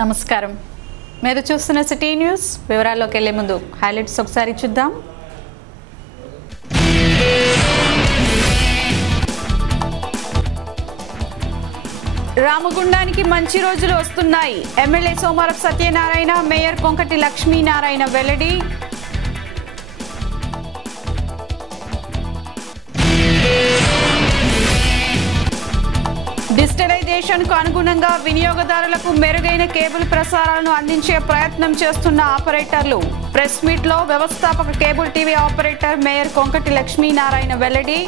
నమస్కారం. మీరు చూస్తున్న సిటీ న్యూస్. వివరాల్లోకి వెళ్లే ముందు హైలైట్స్ ఒకసారి చూద్దాం. రామగుండానికి మంచి రోజులు వస్తున్నాయి. ఎమ్మెల్యే సోమారపు సత్యనారాయణ, మేయర్ కొంకటి లక్ష్మీనారాయణ వెల్లడి. డిజిటలైజేషన్ కు అనుగుణంగా వినియోగదారులకు మెరుగైన కేబుల్ ప్రసారాలను అందించే ప్రయత్నం చేస్తున్న ఆపరేటర్లు. ప్రెస్ మీట్ లో వ్యవస్థాపక cable TV operator mayor Konkati Lakshminarayana వెల్లడి.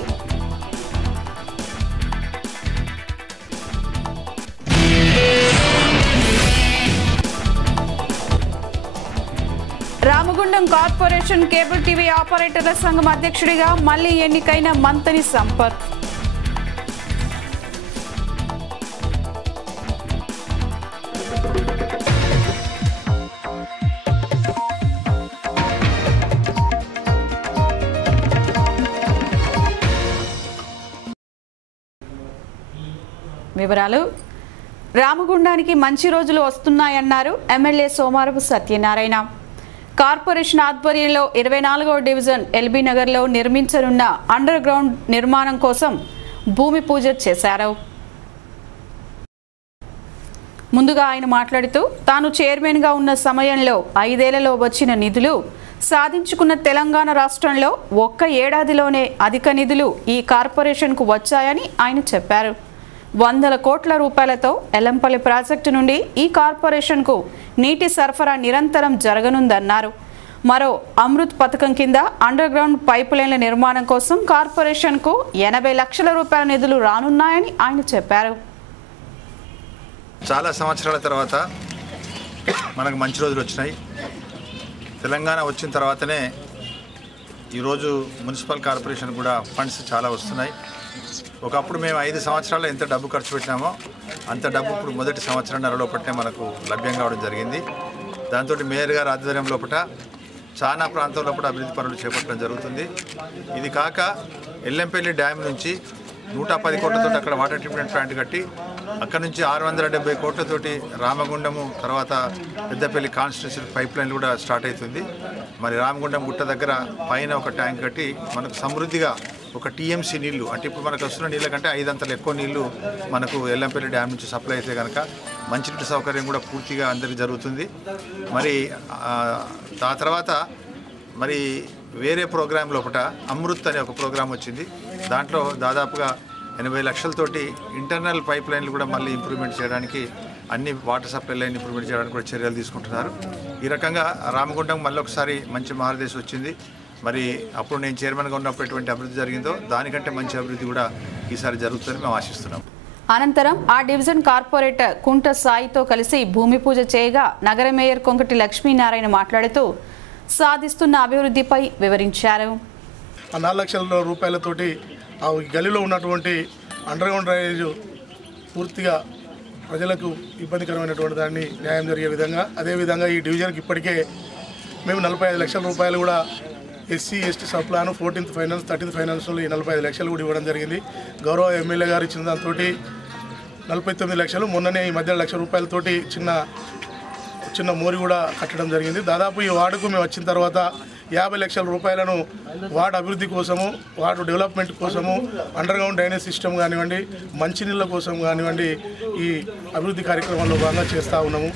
రామగుండం కార్పొరేషన్ కేబుల్ టీవీ ఆపరేటర్ల సంఘం అధ్యక్షుడిగా మళ్లీ ఎన్నికైన మంతని సంపత్. వివరాలు. రామగుండానికి మంచి రోజులు వస్తున్నాయన్నారు ఎమ్మెల్యే సోమారపు సత్యనారాయణ. కార్పొరేషన్ ఆధ్వర్యంలో 24వ డివిజన్ ఎల్బీ నగర్లో నిర్మించనున్న అండర్ గ్రౌండ్ నిర్మాణం కోసం భూమి పూజ చేశారు. ముందుగా ఆయన మాట్లాడుతూ తాను చైర్మన్గా ఉన్న సమయంలో 5 ఏళ్లలో వచ్చిన నిధులు, సాధించుకున్న తెలంగాణ రాష్ట్రంలో ఒక్క ఏడాదిలోనే అధిక నిధులు ఈ కార్పొరేషన్కు వచ్చాయని ఆయన చెప్పారు. 100 కోట్ల రూపాయలతో ఎల్లంపల్లి ప్రాజెక్టు నుండి ఈ కార్పొరేషన్కు నీటి సరఫరా నిరంతరం జరగనుందన్నారు. మరో అమృత్ పథకం కింద అండర్ గ్రౌండ్ పైప్ లైన్ల నిర్మాణం కోసం కార్పొరేషన్కు 80 లక్షల రూపాయల నిధులు రానున్నాయని ఆయన చెప్పారు. చాలా సంవత్సరాల తర్వాత మనకు మంచి రోజులు వచ్చినాయి. తెలంగాణ వచ్చిన తర్వాతనే ఈరోజు మున్సిపల్ కార్పొరేషన్ కూడా ఫండ్స్ చాలా వస్తున్నాయి. ఒకప్పుడు మేము 5 సంవత్సరాల్లో ఎంత డబ్బు ఖర్చు పెట్టినామో అంత డబ్బు ఇప్పుడు మొదటి సంవత్సరంన్నర లోపలనే మనకు లభ్యం కావడం జరిగింది. దాంతో మేయర్ గారి ఆధ్వర్యం లోపల చాలా ప్రాంతం లోపల అభివృద్ధి పనులు చేపట్టడం జరుగుతుంది. ఇది కాక ఎల్లంపల్లి డ్యామ్ నుంచి 110 కోట్లతో అక్కడ వాటర్ ట్రీట్మెంట్ ప్లాంట్ కట్టి అక్కడ నుంచి 670 కోట్లతోటి రామగుండము తర్వాత పెద్దపల్లి కాన్స్టిట్యూషన్ పైప్ లైన్ కూడా స్టార్ట్ అవుతుంది. మరి రామగుండం గుట్ట దగ్గర పైన ఒక ట్యాంక్ కట్టి మనకు సమృద్ధిగా ఒక టీఎంసీ నీళ్లు, అంటే ఇప్పుడు మనకు వస్తున్న నీళ్ళ కంటే 5 అంతలు ఎక్కువ నీళ్లు మనకు ఎల్లంపల్లి డ్యామ్ నుంచి సప్లై అయితే కనుక మంచినీటి సౌకర్యం కూడా పూర్తిగా అందరికీ జరుగుతుంది. మరి ఆ తర్వాత మరి వేరే ప్రోగ్రాం లోపల అమృత్ అనే ఒక ప్రోగ్రాం వచ్చింది. దాంట్లో దాదాపుగా 80 లక్షలతోటి ఇంటర్నల్ పైప్ లైన్లు కూడా మళ్ళీ ఇంప్రూవ్మెంట్ చేయడానికి, అన్ని వాటర్ సప్లై లైన్ ఇంప్రూవ్మెంట్ చేయడానికి కూడా చర్యలు తీసుకుంటున్నారు. ఈ రకంగా రామగుండం మళ్ళీ ఒకసారి మంచి మార్గదర్శి వచ్చింది. మరి అప్పుడు నేను చైర్మన్గా ఉన్నప్పుడు ఎటువంటి అభివృద్ధి జరిగిందో దానికంటే మంచి అభివృద్ధి కూడా ఈసారి జరుగుతుందని మేము ఆశిస్తున్నాం. అనంతరం ఆ డివిజన్ కార్పొరేటర్ కుంట సాయితో కలిసి భూమి పూజ చేయగా నగర మేయర్ కొంకటి లక్ష్మీనారాయణ మాట్లాడుతూ సాధిస్తున్న అభివృద్ధిపై వివరించారు. 4 లక్షల రూపాయలతోటి ఆ గలీలో ఉన్నటువంటి అండర్ గ్రౌండ్ డ్రైనేజ్ పూర్తిగా ప్రజలకు ఇబ్బందికరమైనటువంటి దాన్ని న్యాయం జరిగే విధంగా, అదేవిధంగా ఈ డివిజన్కి ఇప్పటికే మేము 45 లక్షల రూపాయలు కూడా SC ST sub plan 14th finance 13th ఫైనాన్స్లో ఈ 45 లక్షలు కూడా ఇవ్వడం జరిగింది. గౌరవ ఎమ్మెల్యే గారు ఇచ్చిన దాంతో 49 లక్షలు, మొన్ననే ఈ మధ్య 1 లక్ష రూపాయలతోటి చిన్న మోరి కూడా కట్టడం జరిగింది. దాదాపు ఈ వార్డుకు మేము వచ్చిన తర్వాత 50 లక్షల రూపాయలను వార్డు అభివృద్ధి కోసము, వార్డు డెవలప్మెంట్ కోసము, అండర్ గ్రౌండ్ డ్రైనేజ్ సిస్టమ్ కానివ్వండి, మంచినీళ్ళ కోసం కానివ్వండి, ఈ అభివృద్ధి కార్యక్రమంలో భాగంగా చేస్తూ ఉన్నాము.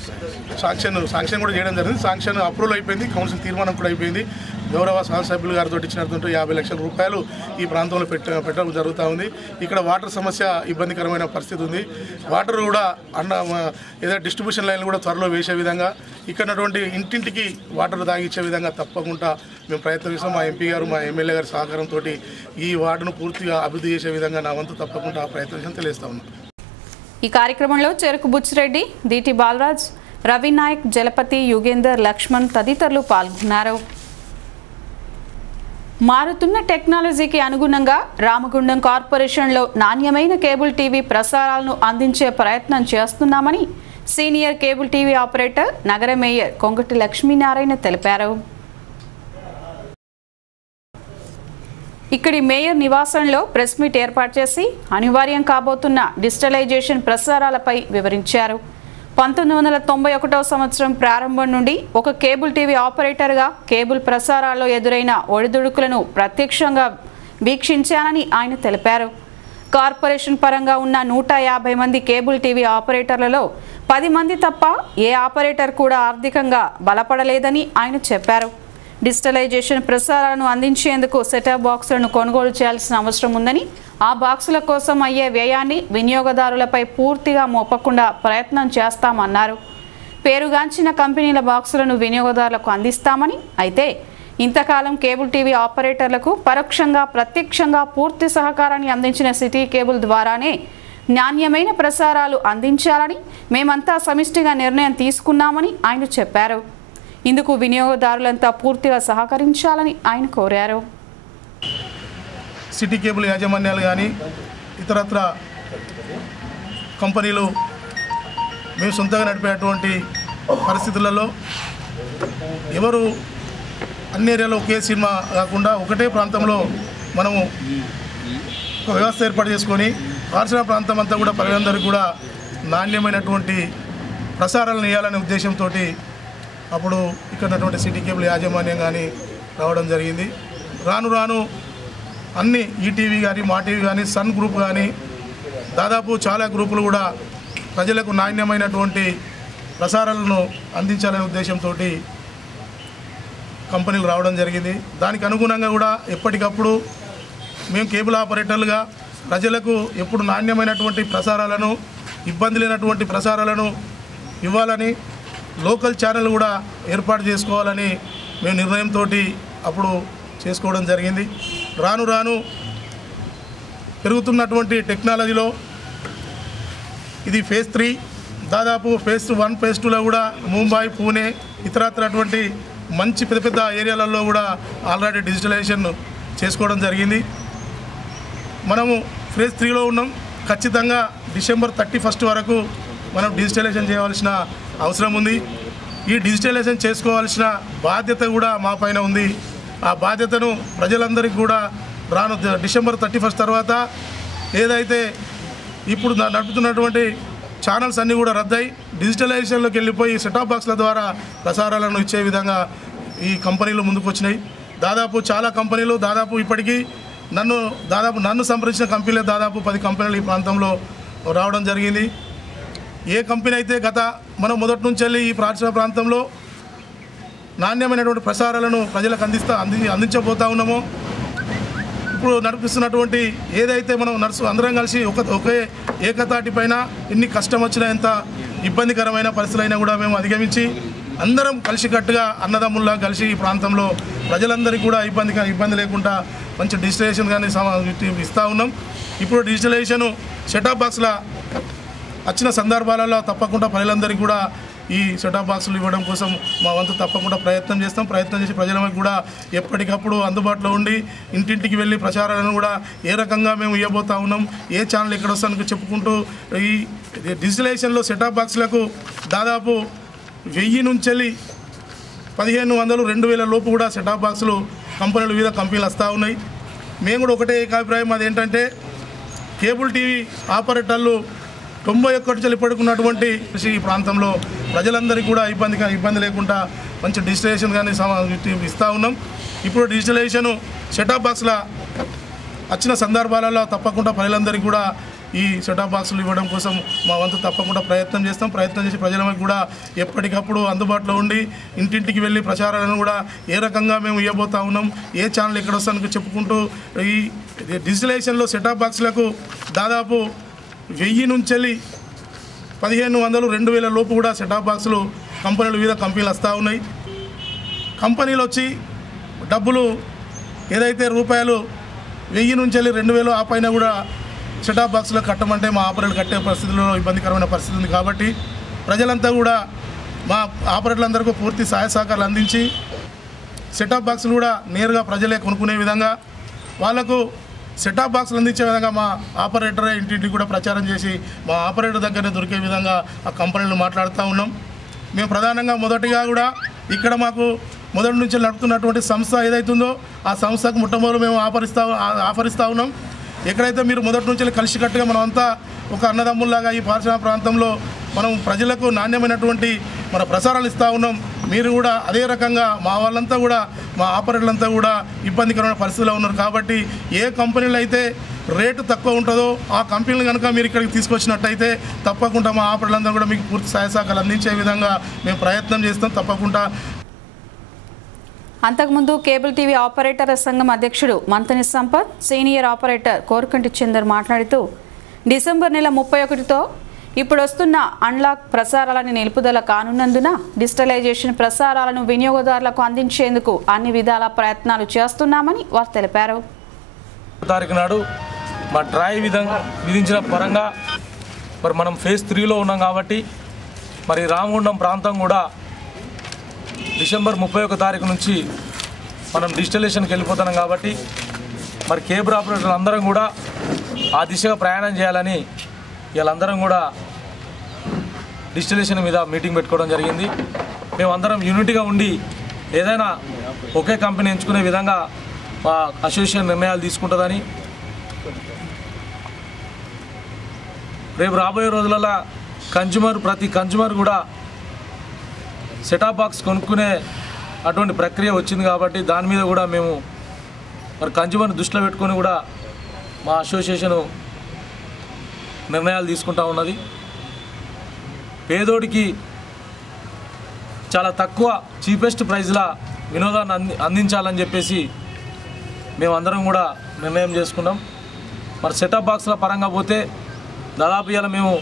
శాంక్షన్ కూడా చేయడం జరిగింది. శాంక్షన్ అప్రూవల్ అయిపోయింది, కౌన్సిల్ తీర్మానం కూడా అయిపోయింది. గౌరవ శాసనసభ్యులు గారితో ఇచ్చినటువంటి 50 లక్షల రూపాయలు ఈ ప్రాంతంలో పెట్టడం జరుగుతూ ఉంది. ఇక్కడ వాటర్ సమస్య ఇబ్బందికరమైన పరిస్థితి ఉంది. వాటర్ కూడా ఏదైనా డిస్ట్రిబ్యూషన్ లైన్లు కూడా త్వరలో వేసే విధంగా, ఇక్కడ ఇంటింటికి వాటర్ తాగిచ్చే విధంగా తప్పకుండా మేము ప్రయత్నం చేస్తాం. మా ఎంపీ గారు, మా ఎమ్మెల్యే గారి సహకారంతో ఈ వార్డును పూర్తిగా అభివృద్ధి చేసే విధంగా నా వంతు తప్పకుండా ప్రయత్నం తెలియజేస్తా ఉన్నాం. ఈ కార్యక్రమంలో చెరుకు బుచ్చిరెడ్డి, దీటి బాలరాజ్, రవి నాయక్, జలపతి, యుగేందర్, లక్ష్మణ్ తదితరులు పాల్గొన్నారు. మారుతున్న టెక్నాలజీకి అనుగుణంగా రామగుండం కార్పొరేషన్లో నాణ్యమైన కేబుల్ టీవీ ప్రసారాలను అందించే ప్రయత్నం చేస్తున్నామని సీనియర్ కేబుల్ టీవీ ఆపరేటర్ నగర మేయర్ కొంకటి లక్ష్మీనారాయణ తెలిపారు. ఇక్కడి మేయర్ నివాసంలో ప్రెస్ మీట్ ఏర్పాటు చేసి అనివార్యం కాబోతున్న డిజిటలైజేషన్ ప్రసారాలపై వివరించారు. 1991వ సంవత్సరం ప్రారంభం నుండి ఒక కేబుల్ టీవీ ఆపరేటర్గా కేబుల్ ప్రసారాల్లో ఎదురైన ఒడిదుడుకులను ప్రత్యక్షంగా వీక్షించానని ఆయన తెలిపారు. కార్పొరేషన్ పరంగా ఉన్న 150 మంది కేబుల్ టీవీ ఆపరేటర్లలో 10 మంది తప్ప ఏ ఆపరేటర్ కూడా ఆర్థికంగా బలపడలేదని ఆయన చెప్పారు. డిజిటలైజేషన్ ప్రసారాలను అందించేందుకు సెటప్ బాక్సులను కొనుగోలు చేయాల్సిన అవసరం ఉందని, ఆ బాక్సుల కోసం అయ్యే వ్యయాన్ని వినియోగదారులపై పూర్తిగా మోపకుండా ప్రయత్నం చేస్తామన్నారు. పేరుగాంచిన కంపెనీల బాక్సులను వినియోగదారులకు అందిస్తామని, అయితే ఇంతకాలం కేబుల్ టీవీ ఆపరేటర్లకు పరోక్షంగా ప్రత్యక్షంగా పూర్తి సహకారాన్ని అందించిన సిటీ కేబుల్ ద్వారానే నాణ్యమైన ప్రసారాలు అందించాలని మేమంతా సమిష్టిగా నిర్ణయం తీసుకున్నామని ఆయన చెప్పారు. ఇందుకు వినియోగదారులంతా పూర్తిగా సహకరించాలని ఆయన కోరారు. సిటీ కేబుల్ యాజమాన్యాలు కానీ ఇతరత్ర కంపెనీలు మేము సొంతంగా నడిపేటువంటి పరిస్థితులలో ఎవరు అన్ని ఏరియాలో ఒకే సినిమా కాకుండా ఒకటే ప్రాంతంలో మనము ఒక వ్యవస్థ ఏర్పాటు చేసుకొని పారిశ్రామిక ప్రాంతం అంతా కూడా ప్రజలందరికీ కూడా నాణ్యమైనటువంటి ప్రసారాలను ఇవ్వాలనే ఉద్దేశంతో అప్పుడు ఇక్కడ ఉన్నటువంటి సిటీ కేబుల్ యాజమాన్యం కానీ రావడం జరిగింది. రాను రాను అన్ని ఈటీవీ కానీ, మా టీవీ కానీ, సన్ గ్రూప్ కానీ దాదాపు చాలా గ్రూపులు కూడా ప్రజలకు నాణ్యమైనటువంటి ప్రసారాలను అందించాలనే ఉద్దేశంతో కంపెనీలు రావడం జరిగింది. దానికి అనుగుణంగా కూడా ఎప్పటికప్పుడు మేము కేబుల్ ఆపరేటర్లుగా ప్రజలకు ఎప్పుడు నాణ్యమైనటువంటి ప్రసారాలను, ఇబ్బంది లేనటువంటి ప్రసారాలను ఇవ్వాలని, లోకల్ ఛానల్ కూడా ఏర్పాటు చేసుకోవాలని మేము నిర్ణయంతో అప్పుడు చేసుకోవడం జరిగింది. రాను రాను పెరుగుతున్నటువంటి టెక్నాలజీలో ఇది ఫేజ్ 3, దాదాపు ఫేజ్ 1, ఫేజ్ 2లో కూడా ముంబై, పూణే ఇతరత్రటువంటి మంచి పెద్ద పెద్ద ఏరియాలలో కూడా ఆల్రెడీ డిజిటలైజేషన్ చేసుకోవడం జరిగింది. మనము ఫేజ్ 3లో ఉన్నాం. ఖచ్చితంగా డిసెంబర్ 31 వరకు మనం డిజిటలైజేషన్ చేయవలసిన అవసరం ఉంది. ఈ డిజిటలైజేషన్ చేసుకోవాల్సిన బాధ్యత కూడా మా పైన ఉంది. ఆ బాధ్యతను ప్రజలందరికీ కూడా రాను డిసెంబర్ 31 తర్వాత ఏదైతే ఇప్పుడు నడుపుతున్నటువంటి ఛానల్స్ అన్నీ కూడా రద్దయి డిజిటలైజేషన్లోకి వెళ్ళిపోయి సెటాప్ బాక్స్ల ద్వారా ప్రసారాలను ఇచ్చే విధంగా ఈ కంపెనీలు ముందుకు వచ్చినాయి. దాదాపు చాలా కంపెనీలు ఇప్పటికీ నన్ను సంప్రదించిన కంపెనీలే దాదాపు 10 కంపెనీలు ఈ ప్రాంతంలో రావడం జరిగింది. ఏ కంపెనీ అయితే మనం మొదటి నుంచి వెళ్ళి ఈ పారిశ్రామిక ప్రాంతంలో నాణ్యమైనటువంటి ప్రసారాలను ప్రజలకు అందించబోతా ఉన్నామో, ఇప్పుడు నడిపిస్తున్నటువంటి ఏదైతే మనం అందరం కలిసి ఒకే ఏకతాటి పైన ఎన్ని కష్టం వచ్చినా, ఎంత ఇబ్బందికరమైన పరిస్థితులైనా కూడా మేము అధిగమించి అందరం కలిసికట్టుగా అన్నదమ్ముల్లా కలిసి ఈ ప్రాంతంలో ప్రజలందరికీ కూడా ఇబ్బంది లేకుండా మంచి డిజిటలైజేషన్ కానీ ఇస్తూ ఉన్నాం. ఇప్పుడు డిజిటలైజేషన్ సెటాప్ బాక్స్ల వచ్చిన సందర్భాలలో తప్పకుండా ప్రజలందరికీ కూడా ఈ సెటాప్ బాక్సులు ఇవ్వడం కోసం మా వంతు తప్పకుండా ప్రయత్నం చేసి ప్రజలకు కూడా ఎప్పటికప్పుడు అందుబాటులో ఉండి ఇంటింటికి వెళ్ళి ప్రచారాలను కూడా ఏ రకంగా మేము ఇవ్వబోతా ఉన్నాం, ఏ ఛానల్ ఎక్కడ వస్తానికి చెప్పుకుంటూ ఈ డిజిటలైజేషన్లో సెటాప్ బాక్సులకు దాదాపు 1000 నుంచి 1500, 2000 లోపు కూడా సెటాప్ బాక్సులు వివిధ కంపెనీలు వస్తూ ఉన్నాయి. మేము కూడా ఒకటే అభిప్రాయం, అదేంటంటే కేబుల్ టీవీ ఆపరేటర్లు 91 ఇప్పటికున్నటువంటి ఈ ప్రాంతంలో ప్రజలందరికీ కూడా ఇబ్బంది లేకుండా మంచి డిజిటలైజేషన్ కానీ ఇస్తూ ఉన్నాం. ఇప్పుడు డిజిటలైజేషన్ సెటాప్ బాక్స్ల వచ్చిన సందర్భాలలో తప్పకుండా ప్రజలందరికీ కూడా ఈ సెటాప్ బాక్సులు ఇవ్వడం కోసం మా వంతు తప్పకుండా ప్రయత్నం చేసి ప్రజలకు కూడా ఎప్పటికప్పుడు అందుబాటులో ఉండి ఇంటింటికి వెళ్ళి ప్రచారాలను కూడా ఏ రకంగా మేము ఇవ్వబోతా ఉన్నాం, ఏ ఛానల్ ఎక్కడ వస్తానికి చెప్పుకుంటూ ఈ డిజిటలైజేషన్లో సెటాప్ బాక్స్లకు దాదాపు 1000 నుంచి 1500, 2000 లోపు కూడా సెటాప్ బాక్సులు వివిధ కంపెనీలు వస్తూ ఉన్నాయి. కంపెనీలు వచ్చి డబ్బులు ఏదైతే రూపాయలు 1000 నుంచి 2000 ఆ పైన కూడా సెటాప్ బాక్సులు కట్టమంటే మా ఆపరేటర్ కట్టే పరిస్థితుల్లో ఇబ్బందికరమైన పరిస్థితి ఉంది. కాబట్టి ప్రజలంతా కూడా మా ఆపరేటర్లందరికీ పూర్తి సహాయ సహకారాలు అందించి సెటాప్ బాక్సులు కూడా నేరుగా ప్రజలే కొనుక్కునే విధంగా, వాళ్లకు సెటాప్ బాక్సులు అందించే విధంగా మా ఆపరేటరే ఇంటింటికి కూడా ప్రచారం చేసి మా ఆపరేటర్ దగ్గరే దొరికే విధంగా ఆ కంపెనీలు మాట్లాడుతూ ఉన్నాం. మేము ప్రధానంగా మొదటిగా కూడా ఇక్కడ మాకు మొదటి నుంచి నడుపుతున్నటువంటి సంస్థ ఏదైతుందో ఆ సంస్థకు మొట్టమొదటి మేము ఆఫరిస్తూ ఉన్నాం. ఎక్కడైతే మీరు మొదటి నుంచి కలిసికట్టుగా మనమంతా ఒక అన్నదమ్ముల్లాగా ఈ పారిశ్రామిక ప్రాంతంలో మనం ప్రజలకు నాణ్యమైనటువంటి మన ప్రసారాలు ఇస్తూ ఉన్నాం. మీరు కూడా అదే రకంగా మా వాళ్ళంతా కూడా మా ఆపరేటర్లంతా కూడా ఇబ్బందికరమైన పరిస్థితిలో ఉన్నారు. కాబట్టి ఏ కంపెనీలు అయితే రేటు తక్కువ ఉంటుందో ఆ కంపెనీలు కనుక మీరు ఇక్కడికి తీసుకొచ్చినట్టయితే తప్పకుండా మా ఆపరేటర్లంతా కూడా మీకు పూర్తి సహాయ సహకారాలు అందించే విధంగా మేము ప్రయత్నం చేస్తాం. తప్పకుండా. అంతకుముందు కేబుల్ టీవీ ఆపరేటర్ల సంఘం అధ్యక్షుడు మంతని సంపత్, సీనియర్ ఆపరేటర్ కోరకంటి చందర్ మాట్లాడుతూ డిసెంబర్ నెల 31తో ఇప్పుడు వస్తున్న అన్లాక్ ప్రసారాలను నిలుపుదల కానున్నందున డిజిటలైజేషన్ ప్రసారాలను వినియోగదారులకు అందించేందుకు అన్ని విధాల ప్రయత్నాలు చేస్తున్నామని వారు తెలిపారు. తారీఖు నాడు మా ట్రాయ్ విధించిన పరంగా మరి మనం ఫేజ్ 3లో ఉన్నాం కాబట్టి మరి రామగుండం ప్రాంతం కూడా డిసెంబర్ 31 తారీఖు నుంచి మనం డిజిటలైజేషన్కి వెళ్ళిపోతున్నాం కాబట్టి మరి కేబుల్ ఆపరేటర్లు అందరం కూడా ఆ దిశగా ప్రయాణం చేయాలని వీళ్ళందరం కూడా డిజిటలైజేషన్ మీద మీటింగ్ పెట్టుకోవడం జరిగింది. మేమందరం యూనిటీగా ఉండి ఏదైనా ఒకే కంపెనీ ఎంచుకునే విధంగా మా అసోసియేషన్ నిర్ణయాలు తీసుకుంటుందని, రేపు రాబోయే రోజులలో ప్రతి కన్జ్యూమర్ కూడా సెటాప్ బాక్స్ కొనుక్కునే అటువంటి ప్రక్రియ వచ్చింది కాబట్టి దాని మీద కూడా మేము మరి కన్జ్యూమర్ని దృష్టిలో పెట్టుకొని కూడా మా అసోసియేషను నిర్ణయాలు తీసుకుంటా ఉన్నది. పేదోడికి చాలా తక్కువ చీపెస్ట్ ప్రైజ్లా వినోదాన్ని అందించాలని చెప్పేసి మేమందరం కూడా నిర్ణయం చేసుకున్నాం. మరి సెటప్ బాక్స్ల పరంగా పోతే దాదాపు ఇలా మేము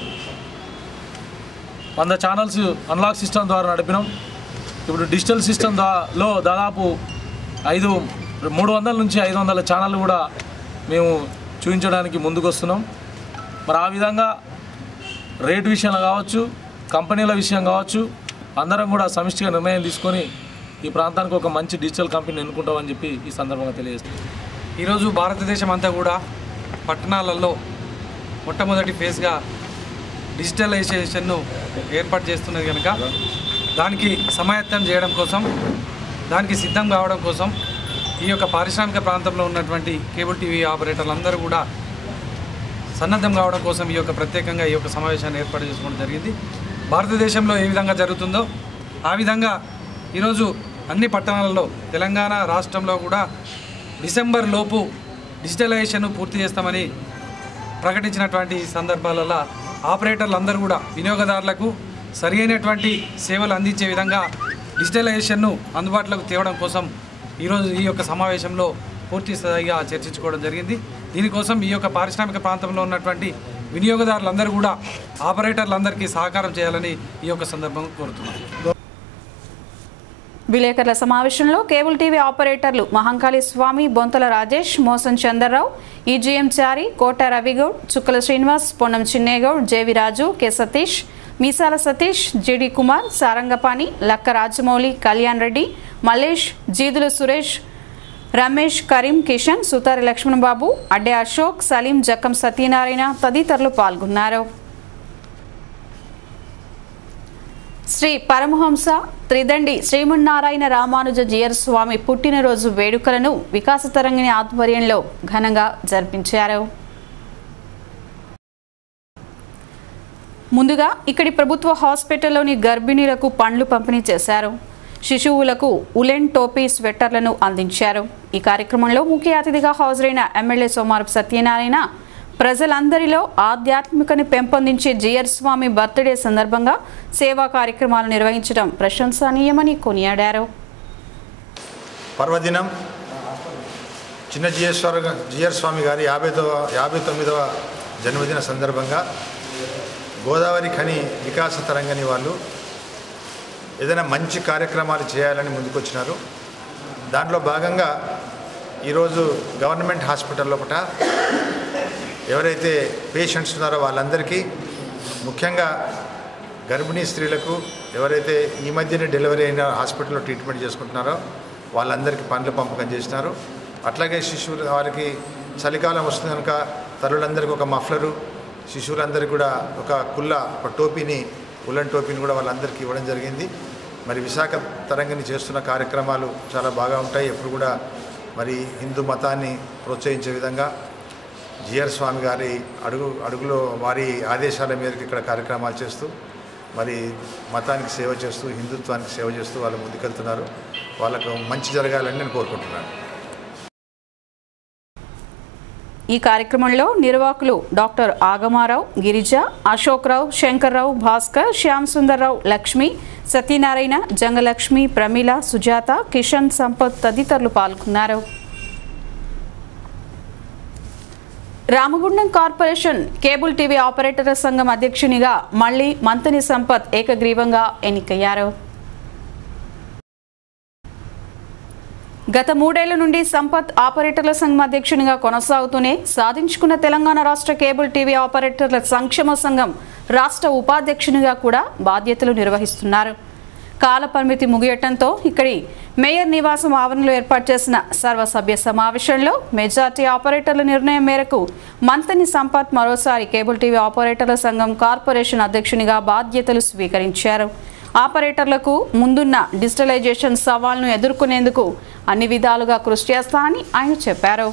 100 ఛానల్స్ అన్లాక్ సిస్టమ్ ద్వారా నడిపినాం. ఇప్పుడు డిజిటల్ సిస్టంలో దాదాపు 300 నుంచి 500 ఛానళ్ళు కూడా మేము చూపించడానికి ముందుకు వస్తున్నాం. మరి ఆ విధంగా రేటు విషయంలో కావచ్చు, కంపెనీల విషయం కావచ్చు, అందరం కూడా సమిష్టిగా నిర్ణయం తీసుకొని ఈ ప్రాంతానికి ఒక మంచి డిజిటల్ కంపెనీ ఎన్నుకుంటామని చెప్పి ఈ సందర్భంగా తెలియజేస్తాం. ఈరోజు భారతదేశం అంతా కూడా పట్టణాలలో మొట్టమొదటి ఫేజ్గా డిజిటలైజేషన్ను ఏర్పాటు చేస్తున్నది కనుక దానికి సమాయత్తం చేయడం కోసం, దానికి సిద్ధం కావడం కోసం ఈ యొక్క పారిశ్రామిక ప్రాంతంలో ఉన్నటువంటి కేబుల్ టీవీ ఆపరేటర్లు అందరూ కూడా సన్నద్ధం కావడం కోసం ఈ యొక్క ప్రత్యేకంగా ఈ యొక్క సమావేశాన్ని ఏర్పాటు చేసుకోవడం జరిగింది. భారతదేశంలో ఏ విధంగా జరుగుతుందో ఆ విధంగా ఈరోజు అన్ని పట్టణాలలో తెలంగాణ రాష్ట్రంలో కూడా డిసెంబర్ లోపు డిజిటలైజేషన్ పూర్తి చేస్తామని ప్రకటించినటువంటి సందర్భాలలో ఆపరేటర్లు అందరూ కూడా వినియోగదారులకు సరైనటువంటి సేవలు అందించే విధంగా డిజిటలైజేషన్ను అందుబాటులోకి తేవడం కోసం ఈరోజు ఈ యొక్క సమావేశంలో పూర్తి స్థాయిగా చర్చించుకోవడం జరిగింది. దీనికోసం ఈ యొక్క పారిశ్రామిక ప్రాంతంలో ఉన్నటువంటి వినియోగదారులందరూ కూడా ఆపరేటర్లందరికీ సహకారం చేయాలని ఈ యొక్క సందర్భంగా కోరుతున్నాను. విలేకరుల సమావేశంలో కేబుల్ టీవీ ఆపరేటర్లు మహంకాళి స్వామి, బొంతల రాజేష్, మోసన్ చంద్రరావు, ఈజీఎం చారి, కోట రవిగౌడ్, చుక్కల శ్రీనివాస్, పొన్నం చిన్నేగౌడ్, జేవి రాజు, కె సతీష్, మీసాల సతీష్, జిడి కుమార్, సారంగపాణి, లక్క రాజమౌళి, కళ్యాణ్ రెడ్డి, మల్లేష్, జీదుల సురేష్, రమేష్, కరీం, కిషన్, సుతారి లక్ష్మణబాబు, అడ్డే అశోక్, సలీం, జక్కం సత్యనారాయణ తదితరులు పాల్గొన్నారు. శ్రీ పరమహంస త్రిదండి శ్రీమన్నారాయణ రామానుజ జీయర్ స్వామి పుట్టినరోజు వేడుకలను వికాస తరంగిణి ఆధ్వర్యంలో ఘనంగా జరిపించారు. ముందుగా ఇక్కడి ప్రభుత్వ హాస్పిటల్లోని గర్భిణీలకు పండ్లు పంపిణీ చేశారు. శిశువులకు ఉలెన్ టోపీ స్వెట్టర్లను అందించారు. ఈ కార్యక్రమంలో ముఖ్య అతిథిగా హాజరైన ఎమ్మెల్యే సోమారపు సత్యనారాయణ ప్రజలందరిలో ఆధ్యాత్మికను పెంపొందించే జీయర్ స్వామి బర్త్డే సందర్భంగా సేవా కార్యక్రమాలు నిర్వహించడం ప్రశంసనీయమని కొనియాడారు. పర్వదినం చిన్న జీయర్ స్వామి గారి 59వ జన్మదిన సందర్భంగా గోదావరి ఖని వికాస తరంగిణి వాళ్ళు ఏదైనా మంచి కార్యక్రమాలు చేయాలని ముందుకొచ్చినారు. దాంట్లో భాగంగా ఈరోజు గవర్నమెంట్ హాస్పిటల్ లోపల ఎవరైతే పేషెంట్స్ ఉన్నారో వాళ్ళందరికీ, ముఖ్యంగా గర్భిణీ స్త్రీలకు, ఎవరైతే ఈ మధ్యనే డెలివరీ అయిన హాస్పిటల్లో ట్రీట్మెంట్ చేసుకుంటున్నారో వాళ్ళందరికీ పండ్లు పంపకం చేసినారు. అట్లాగే శిశువులు వారికి చలికాలం వస్తుంది కనుక తల్లులందరికీ ఒక మఫ్లరు, శిశువులందరికీ కూడా ఒక టోపీని, ఉలన్ టోపీని కూడా వాళ్ళందరికీ ఇవ్వడం జరిగింది. మరి విశాఖ తరంగిణి చేస్తున్న కార్యక్రమాలు చాలా బాగా ఉంటాయి. ఎప్పుడు కూడా మరి హిందూ మతాన్ని ప్రోత్సహించే విధంగా జీయర్ స్వామి గారి అడుగులో వారి ఆదేశాల మేరకు ఇక్కడ కార్యక్రమాలు చేస్తూ మరి మతానికి సేవ చేస్తూ హిందుత్వానికి సేవ చేస్తూ వాళ్ళు ముందుకెళ్తున్నారు. వాళ్ళకు మంచి జరగాలని నేను కోరుకుంటున్నాను. ఈ కార్యక్రమంలో నిర్వాహకులు డాక్టర్ ఆగమారావు, గిరిజ, అశోక్రావు, శంకర్రావు, భాస్కర్, శ్యామ్ సుందర్రావు, లక్ష్మి, సత్యనారాయణ, జంగలక్ష్మి, ప్రమీల, సుజాత, కిషన్, సంపత్ తదితరులు పాల్గొన్నారు. రామగుండం కార్పొరేషన్ కేబుల్ టీవీ ఆపరేటర్ల సంఘం అధ్యక్షునిగా మళ్లీ మంతని సంపత్ ఏకగ్రీవంగా ఎన్నికయ్యారు. గత 3 ఏళ్ల నుండి సంపత్ ఆపరేటర్ల సంఘం అధ్యక్షునిగా కొనసాగుతూనే సాధించుకున్న తెలంగాణ రాష్ట్ర కేబుల్ టీవీ ఆపరేటర్ల సంక్షేమ సంఘం రాష్ట్ర ఉపాధ్యక్షునిగా కూడా బాధ్యతలు నిర్వహిస్తున్నారు. కాలపరిమితి ముగియటంతో ఇక్కడి మేయర్ నివాసం ఆవరణలో ఏర్పాటు చేసిన సర్వసభ్య సమావేశంలో మెజార్టీ ఆపరేటర్ల నిర్ణయం మేరకు మంతని సంపత్ మరోసారి కేబుల్ టీవీ ఆపరేటర్ల సంఘం కార్పొరేషన్ అధ్యక్షునిగా బాధ్యతలు స్వీకరించారు. ఆపరేటర్లకు ముందున్న డిజిటలైజేషన్ సవాల్ను ఎదుర్కొనేందుకు అన్ని విధాలుగా కృషి చేస్తానని ఆయన చెప్పారు.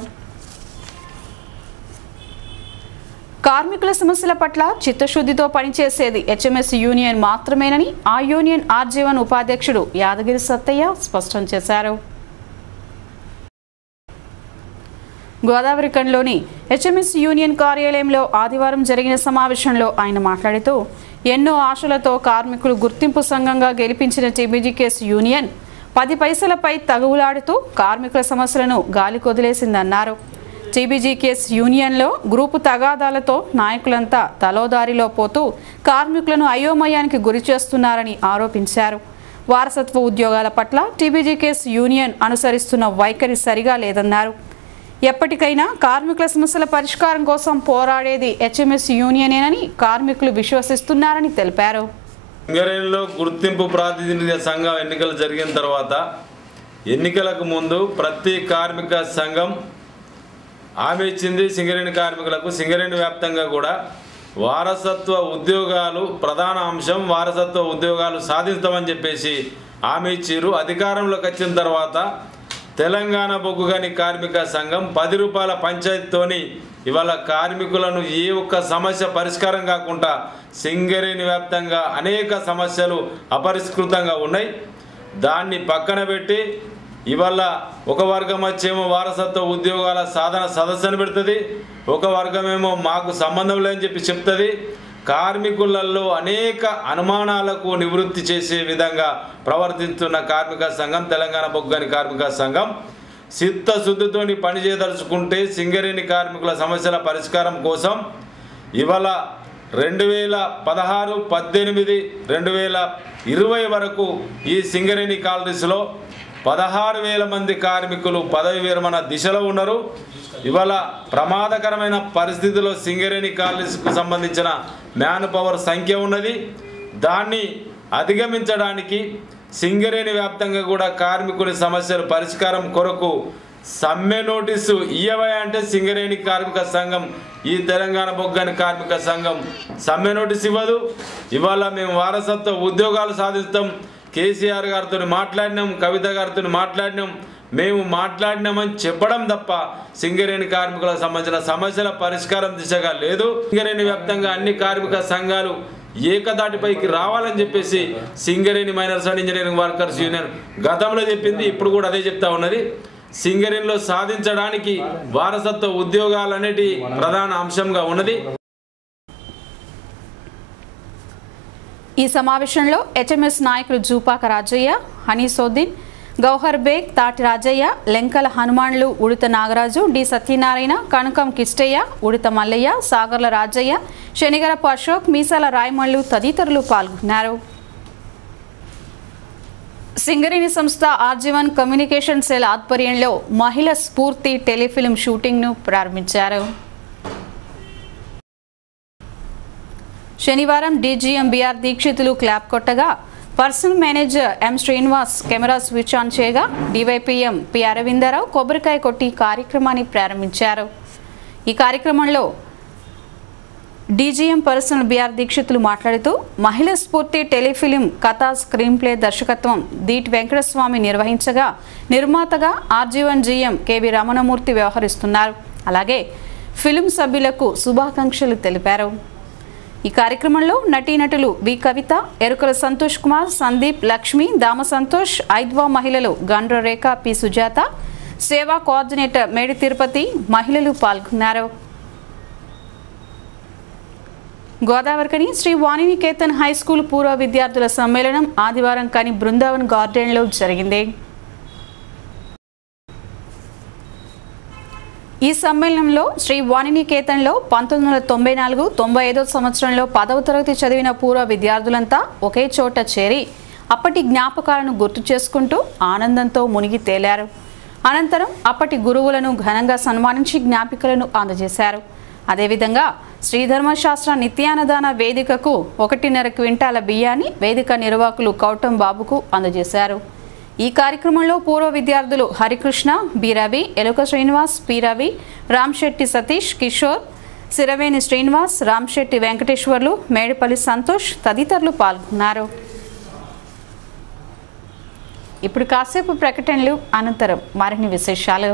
కార్మికుల సమస్యల పట్ల చిత్తశుద్ధితో పనిచేసేది హెచ్ఎంఎస్ యూనియన్ మాత్రమేనని ఆ యూనియన్ ఆర్జీవన్ ఉపాధ్యక్షుడు యాదగిరి సత్తయ్య స్పష్టం చేశారు. గోదావరిఖండ్లోని హెచ్ఎంఎస్ యూనియన్ కార్యాలయంలో ఆదివారం జరిగిన సమావేశంలో ఆయన మాట్లాడుతూ ఎన్నో ఆశలతో కార్మికులు గుర్తింపు సంఘంగా గెలిపించిన టీబీజీకేఎస్ యూనియన్ 10 పైసలపై తగువులాడుతూ కార్మికుల సమస్యలను గాలికొదిలేసిందన్నారు. టీబీజీకేఎస్ యూనియన్లో గ్రూపు తగాదాలతో నాయకులంతా తలోదారిలో పోతూ కార్మికులను అయోమయానికి గురి చేస్తున్నారని ఆరోపించారు. వారసత్వ ఉద్యోగాల పట్ల టీబీజీకేఎస్ యూనియన్ అనుసరిస్తున్న వైఖరి సరిగా లేదన్నారు. ఎప్పటికైనా కార్మికుల సమస్యల పరిష్కారం కోసం పోరాడేది హెచ్ఎంఎస్ యూనియనేనని కార్మికులు విశ్వసిస్తున్నారని తెలిపారు. సింగరేణిలో గుర్తింపు ప్రాతినిధ్య సంఘం ఎన్నికలు జరిగిన తర్వాత ఎన్నికలకు ముందు ప్రతి కార్మిక సంఘం హామీ ఇచ్చింది సింగరేణి కార్మికులకు. సింగరేణి వ్యాప్తంగా కూడా వారసత్వ ఉద్యోగాలు ప్రధాన అంశం, వారసత్వ ఉద్యోగాలు సాధిస్తామని చెప్పేసి హామీ ఇచ్చారు. అధికారంలోకి వచ్చిన తర్వాత తెలంగాణ బొగ్గుగని కార్మిక సంఘం 10 రూపాయల పంచాయతీతోని ఇవాళ కార్మికులను ఏ ఒక్క సమస్య పరిష్కారం కాకుండా సింగరేణి వ్యాప్తంగా అనేక సమస్యలు అపరిష్కృతంగా ఉన్నాయి. దాన్ని పక్కన పెట్టి ఇవాళ ఒక వర్గం వచ్చేమో వారసత్వ ఉద్యోగాల సాధన సదస్సును పెడుతుంది, ఒక వర్గమేమో మాకు సంబంధం లేదని చెప్పి చెప్తుంది. కార్మికులలో అనేక అనుమానాలకు నివృత్తి చేసే విధంగా ప్రవర్తిస్తున్న కార్మిక సంఘం తెలంగాణ బొగ్గుగని కార్మిక సంఘం చిత్తశుద్ధితోని పనిచేయదలుచుకుంటే సింగరేణి కార్మికుల సమస్యల పరిష్కారం కోసం ఇవాళ 2016, 18, 2020 వరకు ఈ సింగరేణి కాలనీస్లో 16,000 మంది కార్మికులు పదవి విరమణ దిశలో ఉన్నారు. ఇవాళ ప్రమాదకరమైన పరిస్థితిలో సింగరేణి కాలనీస్కు సంబంధించిన మ్యాన్ పవర్ సంఖ్య ఉన్నది. దాన్ని అధిగమించడానికి సింగరేణి వ్యాప్తంగా కూడా కార్మికుని సమస్యల పరిష్కారం కొరకు సమ్మె నోటీసు ఇయ్యవా అంటే సింగరేణి కార్మిక సంఘం, ఈ తెలంగాణ బొగ్గుగని కార్మిక సంఘం సమ్మె నోటీసు ఇవ్వదు. ఇవాళ మేము వారసత్వ ఉద్యోగాలు సాధిస్తాం, కేసీఆర్ గారితో మాట్లాడినాం, కవిత గారితో మాట్లాడినాం, మేము మాట్లాడినామని చెప్పడం తప్ప సింగరేణి కార్మికులకు సంబంధించిన సమస్యల పరిష్కారం దిశగా లేదు. సింగరేణి వ్యాప్తంగా అన్ని కార్మిక సంఘాలు ఏకదాటిపైకి రావాలని చెప్పేసి Singareni miners and engineering workers union గతంలో చెప్పింది, ఇప్పుడు కూడా అదే చెప్తా ఉన్నది. సింగరేణిలో సాధించడానికి వారసత్వ ఉద్యోగాలు అనేటి ప్రధాన అంశంగా ఉన్నది. ఈ సమావేశంలో హెచ్ఎంఎస్ నాయకులు జూపాక రాజయ్య, హనీసోద్దీన్, గౌహర్ బేగ్, తాటి రాజయ్య, లెంకల హనుమాన్లు, ఉడిత నాగరాజు, డి సత్యనారాయణ, కనకం కిష్టయ్య, ఉడిత మల్లయ్య, సాగర్ల రాజయ్య, శనిగరపు అశోక్, మీసాల రాయమల్లు తదితరులు పాల్గొన్నారు. సింగరేణి సంస్థ ఆర్జీవన్ కమ్యూనికేషన్ సెల్ ఆధ్వర్యంలో మహిళ స్ఫూర్తి టెలిఫిల్మ్ షూటింగ్ను ప్రారంభించారు. శనివారం డీజీఎం బిఆర్ దీక్షితులు క్లాప్ కొట్టగా personal manager M Srinivas camera switch on చేయగా డివైపీఎం పి అరవిందరావు కొబ్బరికాయ కొట్టి కార్యక్రమాన్ని ప్రారంభించారు. ఈ కార్యక్రమంలో డీజీఎం పర్సనల్ బిఆర్ దీక్షితులు మాట్లాడుతూ మహిళా స్ఫూర్తి టెలిఫిలిం కథ స్క్రీన్ ప్లే దర్శకత్వం దీటి వెంకటస్వామి నిర్వహించగా నిర్మాతగా ఆర్జీవన్ జీఎం కేవి రమణమూర్తి వ్యవహరిస్తున్నారు. అలాగే ఫిలిం సభ్యులకు శుభాకాంక్షలు తెలిపారు. ఈ కార్యక్రమంలో నటీనటులు వి కవిత, ఎరుకల సంతోష్ కుమార్, సందీప్, లక్ష్మి, దామ సంతోష్, ఐద్వా మహిళలు గండ్ర రేఖ, పి సుజాత, సేవా కోఆర్డినేటర్ మేడి తిరుపతి మహిళలు పాల్గొన్నారు. గోదావరికని శ్రీ వాణినికేతన్ హై స్కూల్ పూర్వ విద్యార్థుల సమ్మేళనం ఆదివారం కని బృందావన్ గార్డెన్లో జరిగింది. ఈ సమ్మేళనంలో శ్రీ వాణినికేతన్లో 1994-95 సంవత్సరంలో 10వ తరగతి చదివిన పూర్వ విద్యార్థులంతా ఒకే చోట చేరి అప్పటి జ్ఞాపకాలను గుర్తు చేసుకుంటూ ఆనందంతో మునిగి తేలారు. అనంతరం అప్పటి గురువులను ఘనంగా సన్మానించి జ్ఞాపికలను అందజేశారు. అదేవిధంగా శ్రీధర్మశాస్త్ర నిత్యానదాన వేదికకు 1.5 క్వింటాల బియ్యాన్ని వేదిక నిర్వాహకులు కౌటం బాబుకు అందజేశారు. ఈ కార్యక్రమంలో పూర్వ విద్యార్థులు హరికృష్ణ, బి రవి, ఎలుక శ్రీనివాస్, పి రవి, రామ్శెట్టి సతీష్, కిషోర్, సిరవేణి శ్రీనివాస్, రామ్శెట్టి వెంకటేశ్వర్లు, మేడిపల్లి సంతోష్ తదితరులు పాల్గొన్నారు. ఇప్పుడు కాసేపు ప్రకటనలు, అనంతరం మరిన్ని విశేషాలు.